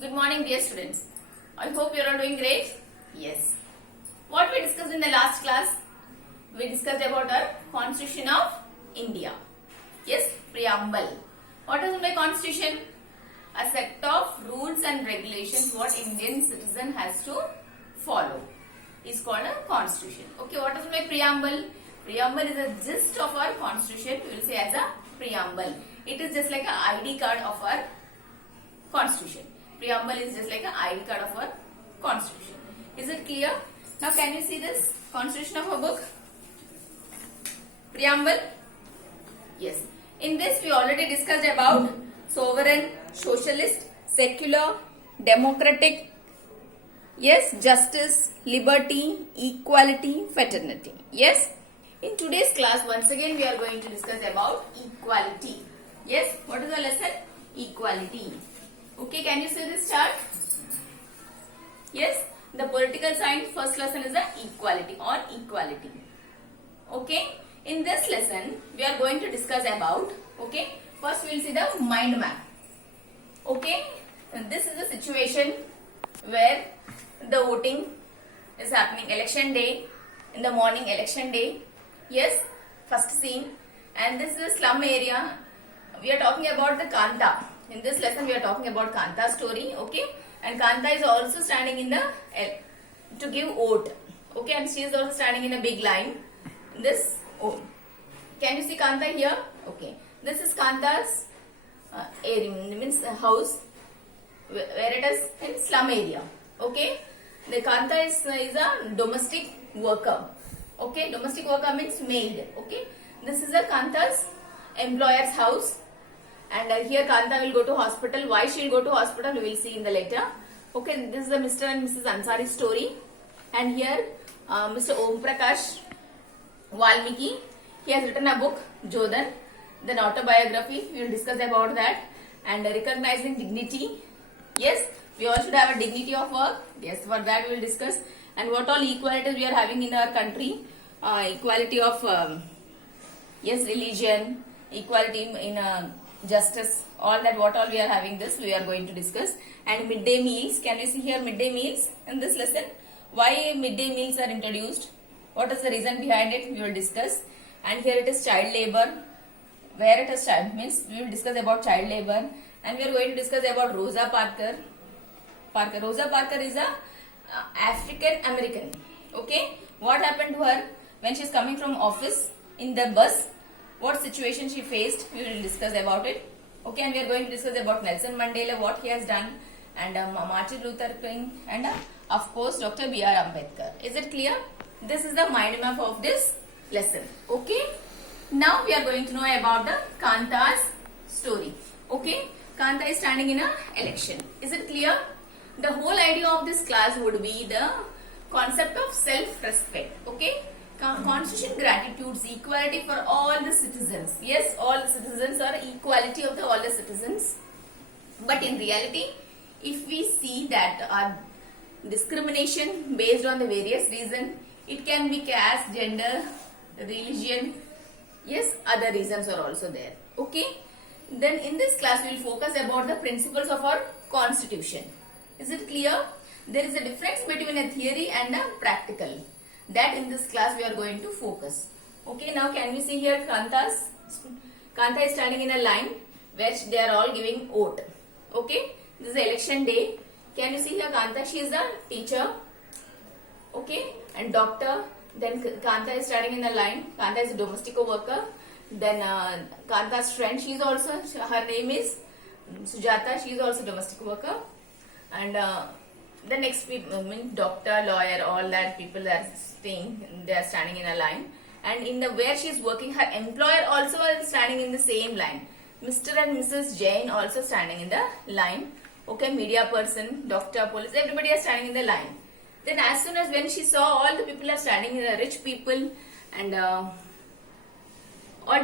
Good morning, dear students. I hope you are all doing great. Yes. What we discussed in the last class? We discussed about our Constitution of India. Yes, preamble. What is my Constitution? A set of rules and regulations what Indian citizen has to follow is called a Constitution. Okay, what is my preamble? Preamble is a gist of our Constitution. We will say as a preamble. It is just like an ID card of our Constitution. Preamble is just like an ID card of our Constitution. Is it clear? Now can you see this Constitution of a book? Preamble? Yes. In this we already discussed about sovereign, socialist, secular, democratic, yes, justice, liberty, equality, fraternity. Yes. In today's class once again we are going to discuss about equality. Yes. What is the lesson? Equality. Okay, can you see this chart? Yes, the political science first lesson is the equality or equality. Okay, in this lesson we are going to discuss about, okay, first we will see the mind map. Okay, and this is the situation where the voting is happening, election day, in the morning election day. Yes, first scene, and this is a slum area. We are talking about the Kanta. In this lesson, we are talking about Kanta story, okay? And Kanta is also standing in the to give oath, okay? And she is also standing in a big line. This oath. Can you see Kanta here? Okay. This is Kanta's area, means house, where it is in slum area, okay? The Kanta is a domestic worker, okay? Domestic worker means maid, okay? This is a Kanta's employer's house. And here Kanta will go to hospital. Why she will go to hospital we will see in the later. Okay, this is the Mr. and Mrs. Ansari story. And here Mr. Om Prakash Valmiki, he has written a book, Jodhan, then autobiography. We will discuss about that. And recognizing dignity. Yes, we all should have a dignity of work. Yes, for that we will discuss. And what all equalities we are having in our country. Equality of, yes, religion, equality in justice, all that what all we are having this we are going to discuss. And midday meals, can you see here midday meals in this lesson? Why midday meals are introduced? What is the reason behind it? We will discuss. And here it is child labor, where it is child means we will discuss about child labor. And we are going to discuss about Rosa Parker. Rosa Parker is a African American. Okay, what happened to her when she is coming from office in the bus? What situation she faced, we will discuss about it. Okay, and we are going to discuss about Nelson Mandela, what he has done, and Martin Luther King, and of course Dr. B.R. Ambedkar. Is it clear? This is the mind map of this lesson. Okay, now we are going to know about the Kanta's story. Okay, Kanta is standing in a election. Is it clear? The whole idea of this class would be the concept of self-respect. Okay. Constitution gratitudes equality for all the citizens. Yes, all the citizens are equality of all the citizens. But in reality, if we see that discrimination based on the various reasons, it can be caste, gender, religion. Yes, other reasons are also there. Okay. Then in this class, we will focus about the principles of our constitution. Is it clear? There is a difference between a theory and a practical. That in this class we are going to focus. Okay, now can we see here Kanta is standing in a line where they are all giving oath. Okay, this is election day. Can you see here Kanta? She is a teacher. Okay, and doctor. Then Kanta is standing in a line. Kanta is a domestic worker. Then Kanta's friend, she is also, her name is Sujata. She is also domestic worker. And the next people means doctor, lawyer, all that people are staying, they are standing in a line. And in the where she is working, her employer also is standing in the same line. Mr. and Mrs. Jain also standing in the line. Okay, media person, doctor, police, everybody are standing in the line. Then as soon as when she saw all the people are standing, the rich people and all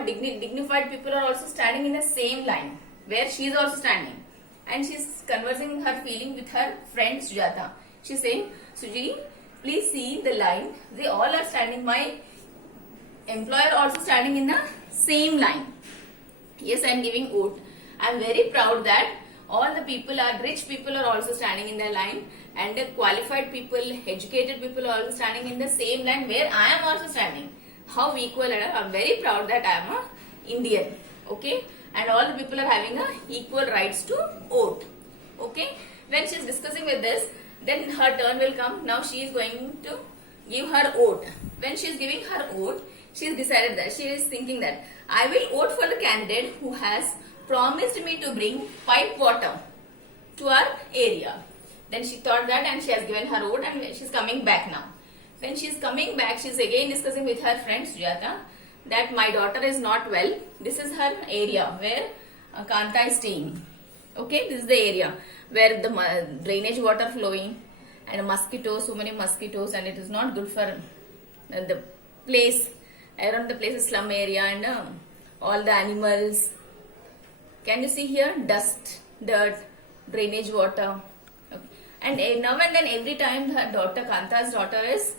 dignified people are also standing in the same line where she is also standing. And she is conversing her feeling with her friend Sujata. She is saying, Suji, please see the line. They all are standing. My employer also standing in the same line. Yes, I am giving oath. I am very proud that all the people are rich people are also standing in the line, and the qualified people, educated people are also standing in the same line where I am also standing. How equal, and I'm very proud that I am a Indian. Okay, and all the people are having a equal rights to vote. Okay, when she is discussing with this, then her turn will come. Now she is going to give her vote. When she is giving her vote, she has decided that she is thinking that I will vote for the candidate who has promised me to bring pipe water to our area. Then she thought that, and she has given her vote, and she is coming back now. When she is coming back, she is again discussing with her friend Sujata that my daughter is not well. This is her area where Kanta is staying. Okay, this is the area where the drainage water flowing, and mosquitoes, so many mosquitoes, and it is not good for the place. Around the place is slum area, and all the animals. Can you see here? Dust, dirt, drainage water. Okay. And now and then every time her daughter, Kanta's daughter is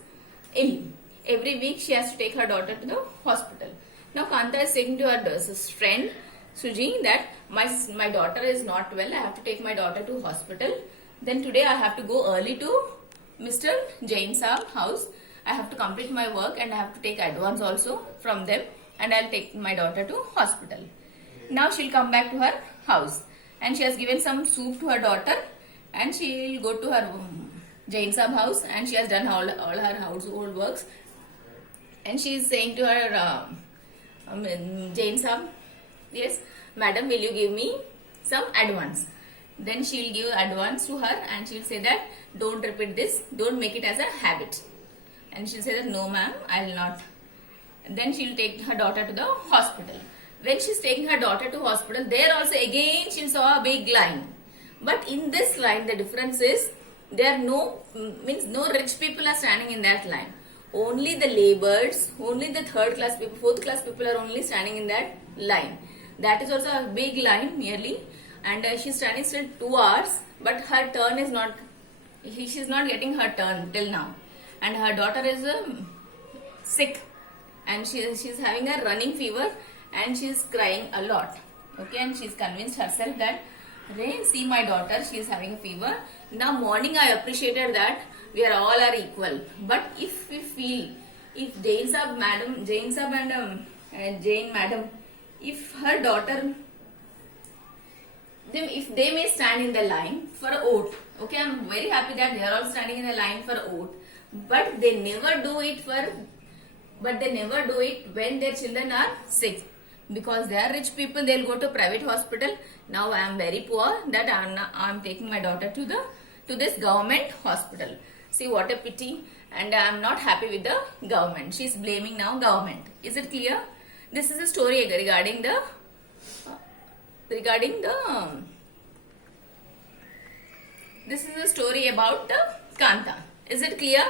ill. Every week she has to take her daughter to the hospital. Now Kanta is saying to her friend Suji that my daughter is not well. I have to take my daughter to hospital. Then today I have to go early to Mr. Jain Saab house. I have to complete my work, and I have to take advance also from them, and I'll take my daughter to hospital. Now she'll come back to her house, and she has given some soup to her daughter, and she'll go to her Jain Saab house, and she has done all her household works, and she is saying to her Jain Saab, yes madam, will you give me some advance? Then she'll give advance to her, and she'll say that don't repeat this, don't make it as a habit. And she'll say that no ma'am, I will not. And then she'll take her daughter to the hospital. When she's taking her daughter to hospital, there also again she saw a big line. But in this line, the difference is there are no rich people are standing in that line. Only the laborers, only the third class people, fourth class people are only standing in that line. That is also a big line nearly, and she's standing still 2 hours, but her turn is not. She's not getting her turn till now. And her daughter is sick, and she's having a running fever, and she's crying a lot. Okay, and she's convinced herself that, see my daughter, she is having a fever. Now morning I appreciated that we are all are equal. But if we feel, if Jain Saab and Jain madam, if her daughter, if they may stand in the line for a vote, okay, I'm very happy that they are all standing in a line for a vote. But they never do it when their children are sick, because they are rich people, they'll go to private hospital. Now I am very poor that I am taking my daughter to this government hospital. See what a pity, and I am not happy with the government. She is blaming now government. Is it clear? This is a story regarding the this is a story about the Kanta. Is it clear?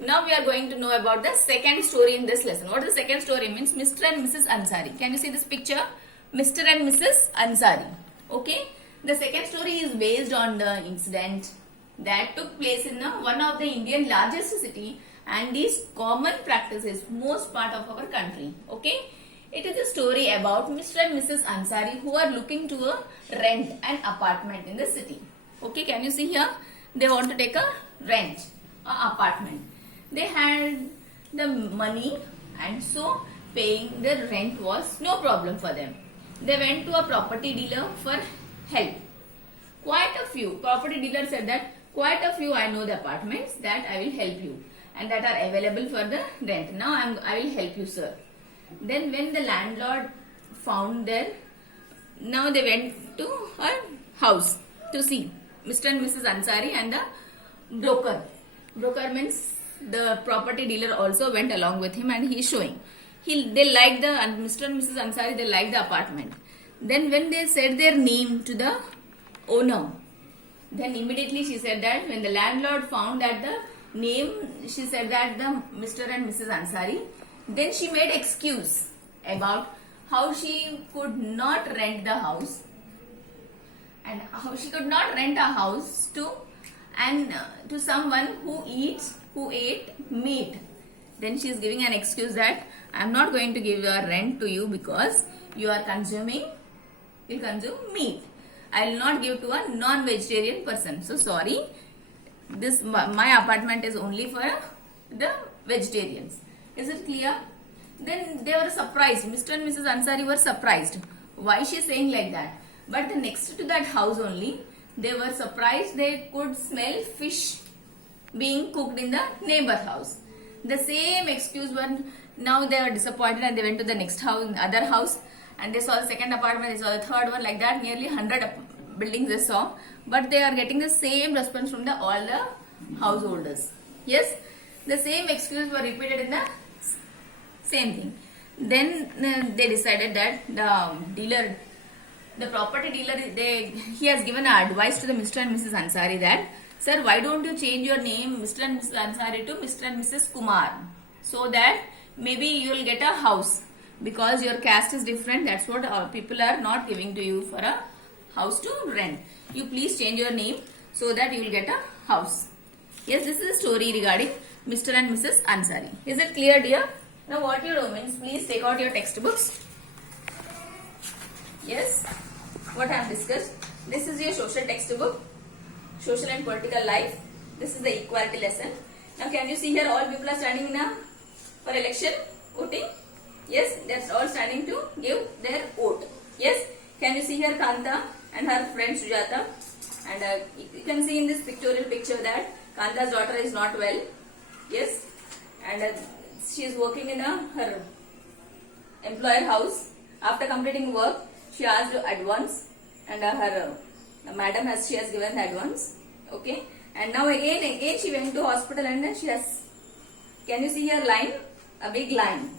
Now we are going to know about the second story in this lesson. What is the second story means? Mr. and Mrs. Ansari. Can you see this picture? Mr. and Mrs. Ansari. Okay. The second story is based on the incident that took place in one of the Indian largest city, and these common practices most part of our country. Okay. It is a story about Mr. and Mrs. Ansari who are looking to rent an apartment in the city. Okay. Can you see here? They want to take a rent, an apartment. They had the money, and so paying the rent was no problem for them. They went to a property dealer for help. Quite a few property dealers said that quite a few I know the apartments that I will help you and that are available for the rent. Now I will help you, sir. Then when the landlord found now they went to her house to see Mr. and Mrs. Ansari, and the broker. Broker means the property dealer also went along with him, and he is showing. They liked Mr. and Mrs. Ansari, they liked the apartment. Then when they said their name to the owner, then immediately she said that when the landlord found that the name, she said that the Mr. and Mrs. Ansari, then she made excuse about how she could not rent the house, and how she could not rent a house to someone who ate meat. Then she is giving an excuse that I am not going to give a rent to you because you consume meat. I will not give to a non-vegetarian person. So sorry, this my apartment is only for the vegetarians. Is it clear? Then they were surprised. Mr. and Mrs. Ansari were surprised. Why she is saying like that? But the next to that house only, they were surprised. They could smell fish being cooked in the neighbor house. The same excuse one. Now they were disappointed and they went to the next house, other house, and they saw the second apartment. They saw the third one. Like that, nearly 100 buildings they saw. But they are getting the same response from all the householders. Yes, the same excuse were repeated in the same thing. Then they decided that the property dealer, he has given advice to the Mr. and Mrs. Ansari that, sir, why don't you change your name Mr. and Mrs. Ansari to Mr. and Mrs. Kumar, so that maybe you will get a house, because your caste is different. That's what people are not giving to you for a house to rent. You please change your name so that you will get a house. Yes, this is a story regarding Mr. and Mrs. Ansari. Is it clear, dear? Now what you do means, please take out your textbooks. Yes, what I have discussed. This is your social textbook, social and political life. This is the equality lesson. Now can you see here all people are standing now for election voting? Yes, that's all standing to give their vote. Yes, can you see here Kanta and her friend Sujata? And you can see in this pictorial picture that Kanta's daughter is not well. Yes, and she is working in her employer house. After completing work, she asked advance, and her madam she has given the advance. Okay, and now again she went to hospital and she has. Can you see her line? A big line.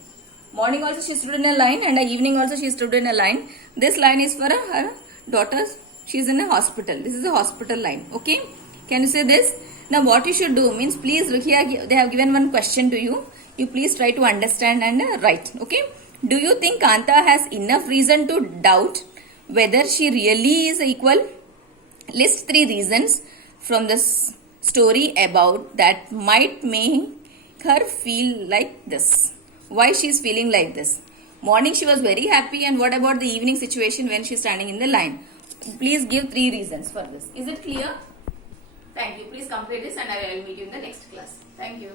Morning also she stood in a line, and evening also she stood in a line. This line is for her daughter. She is in a hospital. This is a hospital line. Okay, can you say this? Now what you should do means, please here they have given one question to you. You please try to understand and write. Okay. Do you think Kanta has enough reason to doubt whether she really is equal? List 3 reasons from this story about that might make her feel like this. Why she is feeling like this? Morning she was very happy, and what about the evening situation when she is standing in the line? Please give 3 reasons for this. Is it clear? Thank you. Please complete this and I will meet you in the next class. Thank you.